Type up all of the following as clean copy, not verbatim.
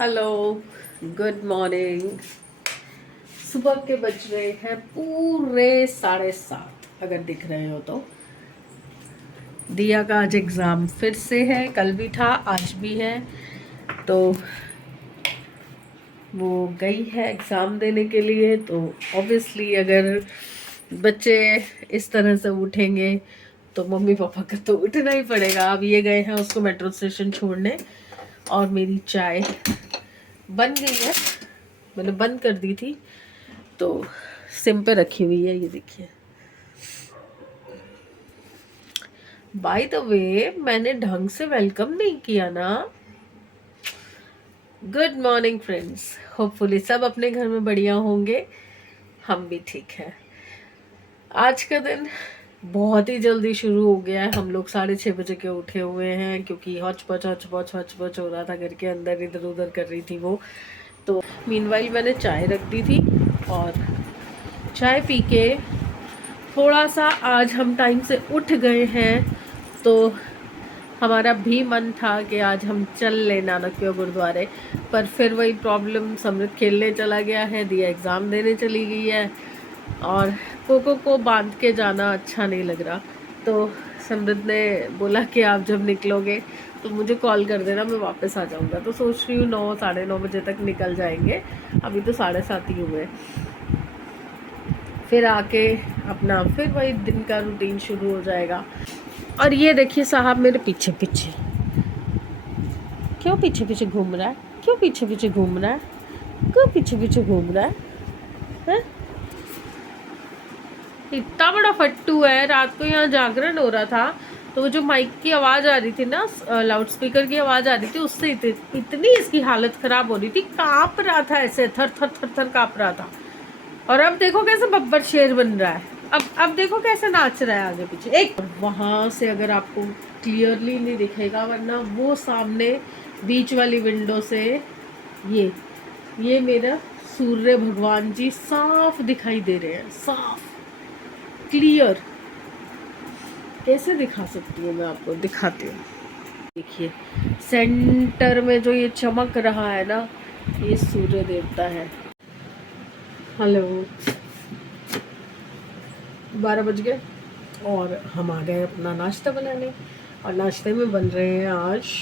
Hello, good morning. सुबह के बज रहे हैं पूरे 7:30, अगर दिख रहे हो तो। दिया का आज एग्ज़ाम फिर से है, कल भी था आज भी है। तो वो गई है एग्ज़ाम देने के लिए। तो ऑब्वियसली अगर बच्चे इस तरह से उठेंगे तो मम्मी पापा का तो उठना ही पड़ेगा। अब ये गए हैं उसको मेट्रो स्टेशन छोड़ने, और मेरी चाय बन गई है। मैंने बंद कर दी थी तो सिम पे रखी हुई है, ये देखिए। बाय द वे, मैंने ढंग से वेलकम नहीं किया ना। गुड मॉर्निंग फ्रेंड्स, होपफुली सब अपने घर में बढ़िया होंगे, हम भी ठीक हैं। आज का दिन बहुत ही जल्दी शुरू हो गया है। हम लोग 6:30 बजे के उठे हुए हैं, क्योंकि हौच-पौच हो रहा था घर के अंदर, इधर उधर कर रही थी वो। तो मीनवाइल मैंने चाय रख दी थी, और चाय पी के थोड़ा सा आज हम टाइम से उठ गए हैं। तो हमारा भी मन था कि आज हम चल ले नानकप्यो गुरुद्वारे, पर फिर वही प्रॉब्लम, समृत खेलने चला गया है, दिया एग्ज़ाम देने चली गई है, और कोको को बांध के जाना अच्छा नहीं लग रहा। तो समृत ने बोला कि आप जब निकलोगे तो मुझे कॉल कर देना, मैं वापस आ जाऊँगा। तो सोच रही हूँ 9 साढ़े 9 बजे तक निकल जाएंगे, अभी तो 7:30 ही हुए। फिर आके अपना फिर वही दिन का रूटीन शुरू हो जाएगा। और ये देखिए साहब मेरे पीछे पीछे क्यों पीछे पीछे घूम रहा है, क्यों पीछे पीछे घूम रहा है, क्यों पीछे पीछे घूम रहा है? इतना बड़ा फट्टू है। रात को यहाँ जागरण हो रहा था, तो जो माइक की आवाज़ आ रही थी ना, लाउड स्पीकर की आवाज़ आ रही थी, उससे इतनी इसकी हालत ख़राब हो रही थी। काँप रहा था, ऐसे थर थर थर थर काँप रहा था। और अब देखो कैसे बब्बर शेर बन रहा है। अब देखो कैसे नाच रहा है आगे पीछे। एक वहाँ से अगर आपको क्लियरली नहीं दिखेगा, वरना वो सामने बीच वाली विंडो से ये मेरा सूर्य भगवान जी साफ दिखाई दे रहे हैं, साफ क्लियर। कैसे दिखा सकती हूँ मैं आपको, दिखाती हूँ। देखिए सेंटर में जो ये चमक रहा है ना, ये सूर्य देवता है। हेलो, 12 बज गए और हम आ गए अपना नाश्ता बनाने। और नाश्ते में बन रहे हैं आज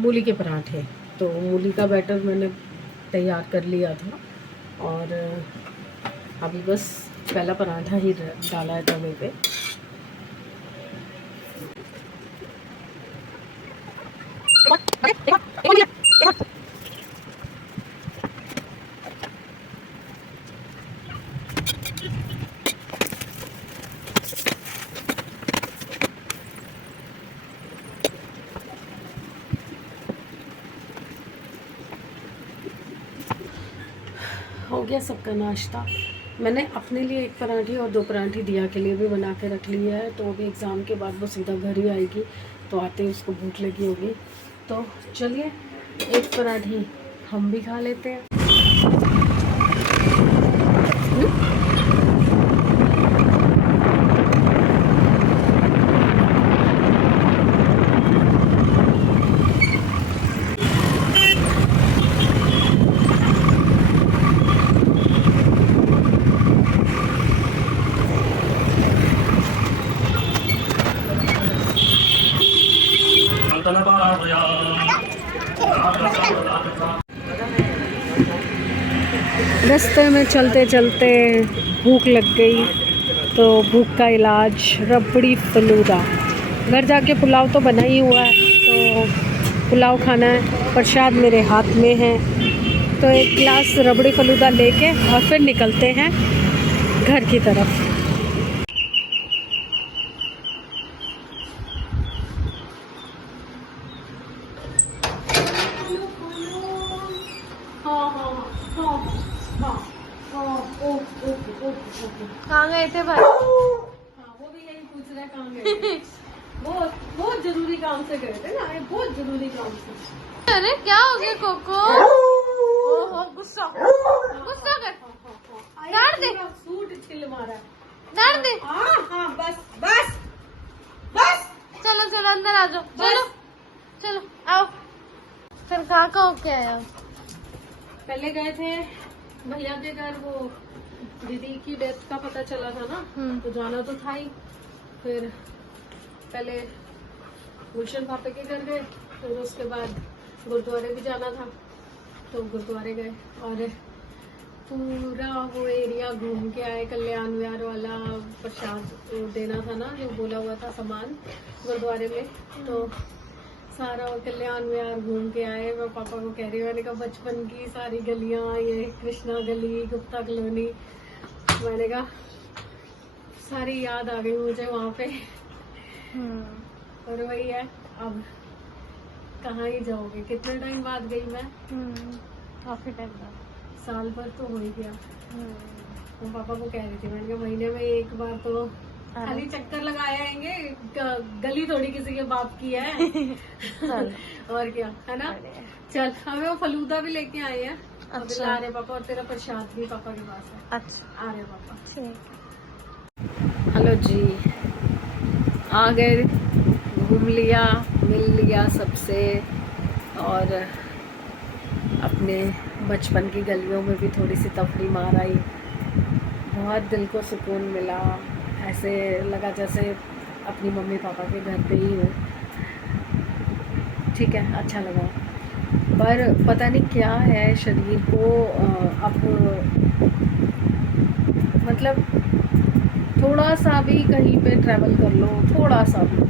मूली के पराठे। तो मूली का बैटर मैंने तैयार कर लिया था, और अभी बस पहला पराठा ही डाला है तवे पे। हो गया सबका नाश्ता। मैंने अपने लिए एक पराठी और 2 पराठी दिया के लिए भी बना के रख लिया है। तो अभी एग्ज़ाम के बाद वो सीधा घर ही आएगी, तो आते ही उसको भूख लगी होगी। तो चलिए एक पराठी हम भी खा लेते हैं। रास्ते में चलते चलते भूख लग गई, तो भूख का इलाज रबड़ी फलूदा। घर जाके पुलाव तो बना ही हुआ है, तो पुलाव खाना है, प्रसाद मेरे हाथ में है। तो एक गिलास रबड़ी फलूदा लेके और फिर निकलते हैं घर की तरफ। कहाँ गए थे भाई? हाँ, वो भी यही पूछ रहे कहाँ गए थे। बहुत जरूरी काम से गए थे ना, बहुत जरूरी काम से। अरे क्या हो गया कोको? ओहो, गुस्सा गुस्सा कर, डाल दे, सूट छिल मारा, डाल दे। हाँ बस बस बस। चलो चलो अंदर आ जाओ, चलो चलो आओ। फिर कहाँ का होके आया? पहले गए थे भैया के घर, वो दीदी की डेथ का पता चला था ना, तो जाना तो था ही। फिर पहले गुलशन पापा के घर गए, फिर उसके बाद गुरुद्वारे भी जाना था, तो गुरुद्वारे गए और पूरा वो एरिया घूम के आए। कल्याण विहार वाला प्रसाद देना था ना, जो बोला हुआ था सामान गुरुद्वारे में, तो सारा कल्याण विहार घूम के आए। मैं पापा को कह रही हूँ, मैंने कहा बचपन की सारी गलियां, ये कृष्णा गली, गुप्ता कॉलोनी, मैंने कहा सारी याद आ गई मुझे वहाँ पे। और वही है, अब कहाँ ही जाओगे, कितने टाइम बाद गई मैं, काफी टाइम बाद, साल भर तो हो ही गया। तो पापा को कह रही थी, मैंने कहा महीने में एक बार तो खाली चक्कर लगाए आएंगे, गली थोड़ी किसी के बाप की है। और क्या है ना। चल, हमें वो फलूदा भी लेके आए हैं। अच्छा। ला रहे पापा, और तेरा प्रसाद भी पापा के पास है। अच्छा, आ रहे पापा। ठीक। हेलो जी, आ गए, घूम लिया, मिल लिया सबसे, और अपने बचपन की गलियों में भी थोड़ी सी तफरी मार आई। बहुत दिल को सुकून मिला, ऐसे लगा जैसे अपनी मम्मी पापा के घर पे ही हूँ। ठीक है, अच्छा लगा। पर पता नहीं क्या है शरीर को, अब मतलब थोड़ा सा भी कहीं पे ट्रैवल कर लो, थोड़ा सा भी,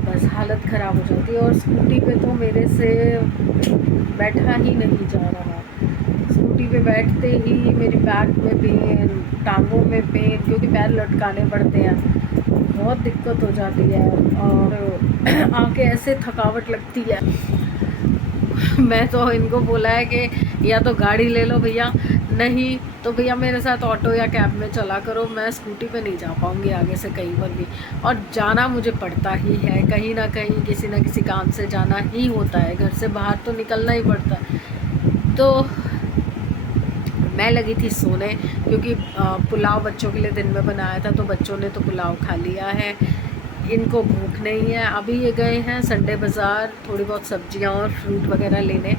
बस हालत ख़राब हो जाती है। और स्कूटी पे तो मेरे से बैठा ही नहीं जा रहा। स्कूटी पे बैठते ही मेरी बैक में पेन, टांगों में पेन, क्योंकि पैर लटकाने पड़ते हैं, बहुत दिक्कत हो जाती है। और आके ऐसे थकावट लगती है। मैं तो इनको बोला है कि या तो गाड़ी ले लो भैया, नहीं तो भैया मेरे साथ ऑटो या कैब में चला करो, मैं स्कूटी पे नहीं जा पाऊँगी आगे से कहीं पर भी। और जाना मुझे पड़ता ही है, कहीं ना कहीं किसी न किसी काम से जाना ही होता है, घर से बाहर तो निकलना ही पड़ता है। तो मैं लगी थी सोने, क्योंकि पुलाव बच्चों के लिए दिन में बनाया था, तो बच्चों ने तो पुलाव खा लिया है, इनको भूख नहीं है। अभी ये गए हैं संडे बाज़ार थोड़ी बहुत सब्जियां और फ्रूट वगैरह लेने,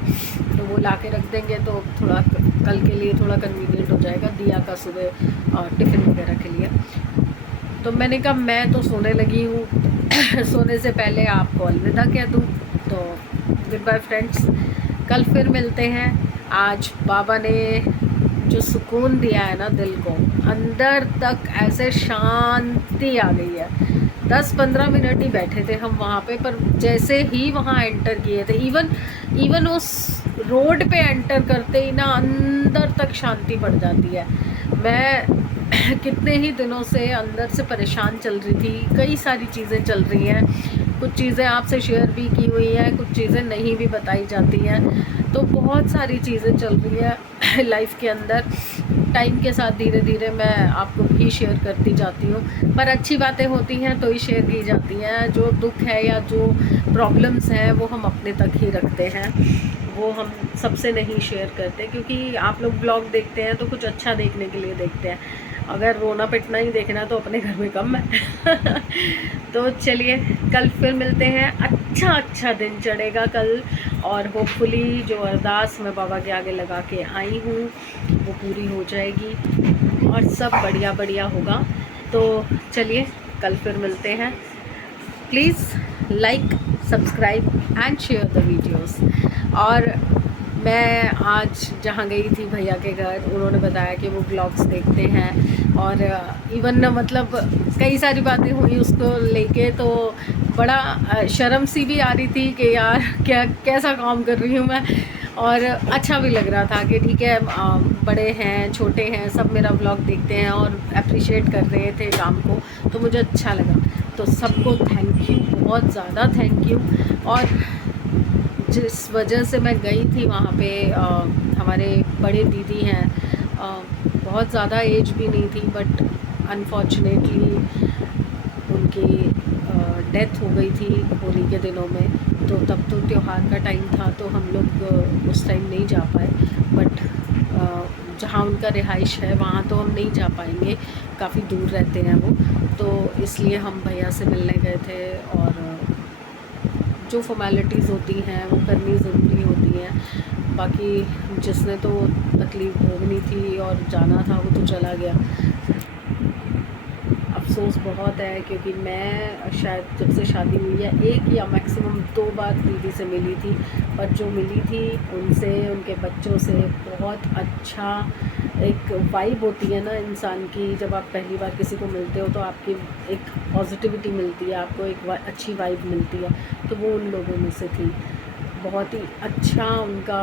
तो वो ला के रख देंगे, तो थोड़ा कल के लिए थोड़ा कन्वीनियंट हो जाएगा दिया का सुबह टिफ़िन वगैरह के लिए। तो मैंने कहा मैं तो सोने लगी हूँ, सोने से पहले आपको अलविदा कह दूँ। तो गुड बाय फ्रेंड्स, कल फिर मिलते हैं। आज बाबा ने जो सुकून दिया है ना दिल को, अंदर तक ऐसे शांति आ गई है। 10-15 मिनट ही बैठे थे हम वहाँ पे, पर जैसे ही वहाँ एंटर किए थे, इवन उस रोड पे एंटर करते ही ना अंदर तक शांति बढ़ जाती है। मैं कितने ही दिनों से अंदर से परेशान चल रही थी, कई सारी चीज़ें चल रही हैं, कुछ चीज़ें आपसे शेयर भी की हुई हैं, कुछ चीज़ें नहीं भी बताई जाती हैं, तो बहुत सारी चीज़ें चल रही हैं लाइफ के अंदर। टाइम के साथ धीरे धीरे मैं आपको भी शेयर करती जाती हूँ, पर अच्छी बातें होती हैं तो ही शेयर की जाती हैं। जो दुख है या जो प्रॉब्लम्स हैं वो हम अपने तक ही रखते हैं, वो हम सबसे नहीं शेयर करते, क्योंकि आप लोग ब्लॉग देखते हैं तो कुछ अच्छा देखने के लिए देखते हैं, अगर रोना पिटना ही देखना तो अपने घर में कम है। तो चलिए कल फिर मिलते हैं, अच्छा दिन चढ़ेगा कल, और होपफुली जो अरदास मैं बाबा के आगे लगा के आई हूँ वो पूरी हो जाएगी और सब बढ़िया बढ़िया होगा। तो चलिए कल फिर मिलते हैं। Please like, subscribe and share the videos. और मैं आज जहाँ गई थी भैया के घर, उन्होंने बताया कि वो ब्लॉग्स देखते हैं, और इवन मतलब कई सारी बातें हुई उसको लेके, तो बड़ा शर्म सी भी आ रही थी कि यार क्या कैसा काम कर रही हूँ मैं, और अच्छा भी लग रहा था कि ठीक है, बड़े हैं छोटे हैं सब मेरा ब्लॉग देखते हैं और अप्रिशिएट कर रहे थे काम को, तो मुझे अच्छा लगा। तो सबको थैंक यू, बहुत ज़्यादा थैंक यू। और जिस वजह से मैं गई थी वहाँ पे, हमारे बड़े दीदी हैं, बहुत ज़्यादा एज भी नहीं थी, बट अनफॉर्चुनेटली उनकी डेथ हो गई थी होली के दिनों में, तो तब तो त्यौहार का टाइम था, तो हम लोग उस टाइम नहीं जा पाए। बट जहाँ उनका रिहाइश है वहाँ तो हम नहीं जा पाएंगे, काफ़ी दूर रहते हैं वो, तो इसलिए हम भैया से मिलने गए थे, और जो फॉर्मेलिटीज़ होती हैं वो करनी ज़रूरी होती हैं। बाकी जिसने तो तकलीफ़ भोगनी थी और जाना था वो तो चला गया। अफ़सोस बहुत है क्योंकि मैं शायद जब से शादी हुई है 1 या मैक्सिमम 2 बार दीदी से मिली थी, पर जो मिली थी उनसे, उनके बच्चों से बहुत अच्छा एक वाइब होती है ना इंसान की। जब आप पहली बार किसी को मिलते हो तो आपकी एक पॉजिटिविटी मिलती है, आपको एक अच्छी वाइब मिलती है, तो वो उन लोगों में से थी। बहुत ही अच्छा उनका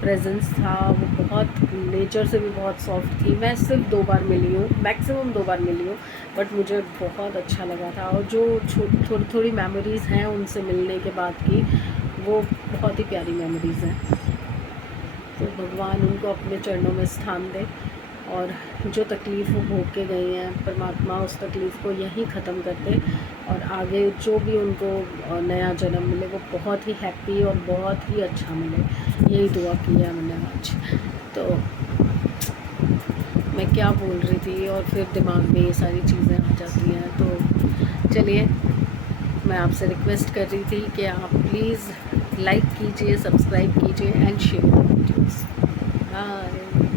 प्रेजेंस था, वो बहुत नेचर से भी बहुत सॉफ्ट थी। मैं सिर्फ 2 बार मिली हूँ, मैक्सिमम 2 बार मिली हूँ, बट मुझे बहुत अच्छा लगा था। और जो थोड़ी थोड़ी मेमोरीज़ हैं उनसे मिलने के बाद की, वो बहुत ही प्यारी मेमोरीज़ हैं। तो भगवान उनको अपने चरणों में स्थान दे, और जो तकलीफ़ वो भोग के गई हैं, परमात्मा उस तकलीफ़ को यहीं ख़त्म कर दे, और आगे जो भी उनको नया जन्म मिले वो बहुत ही हैप्पी और बहुत ही अच्छा मिले। यही दुआ की है मैंने आज। तो मैं क्या बोल रही थी और फिर दिमाग में ये सारी चीज़ें आ जाती हैं। तो चलिए, मैं आपसे रिक्वेस्ट कर रही थी कि आप प्लीज़ लाइक कीजिए, सब्सक्राइब कीजिए एंड शेयर वीडियोज़। बाय।